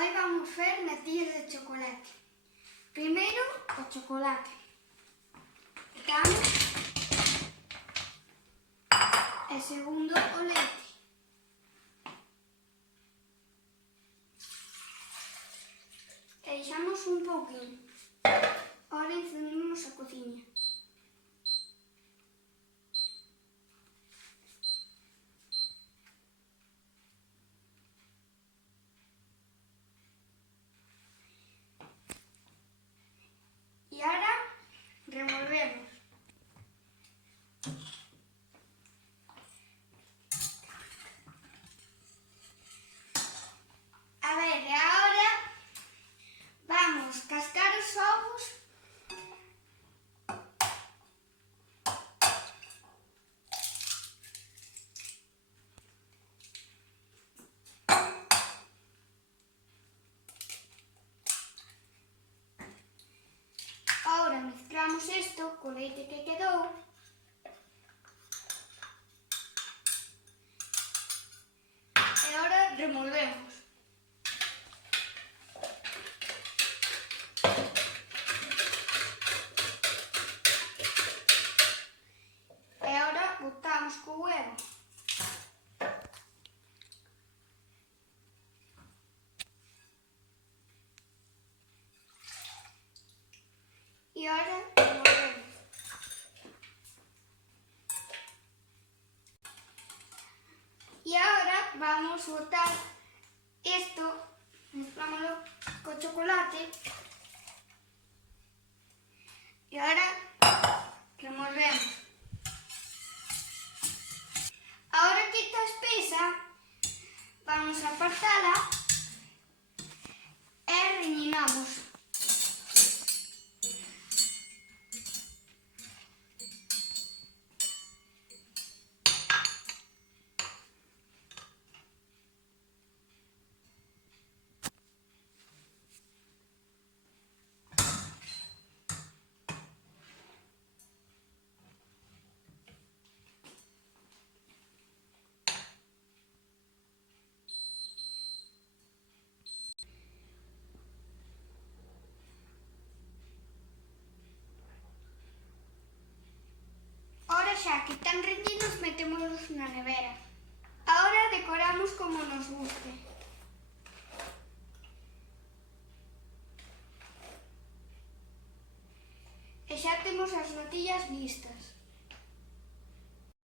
Hoy vamos fer natillas de chocolate. Primeiro, o chocolate. Quitamos. E segundo, o leite. E deixamos un pouquinho. Ahora encendemos a cociña. E ahora revolvemos. A ver, e agora vamos cascar os ovos. Ahora mezclamos isto co leite que quedou. E ahora revolvemos. E ahora botamos co huevo. E ahora revolvemos. E agora vamos botar isto, mezclámoslo co chocolate. E agora revolvemos. Ahora que está espesa, vamos a apartala e rellenamos. Ahora xa que están rellenos, metémolos na nevera. Ahora decoramos como nos guste. E xa temos as natillas listas.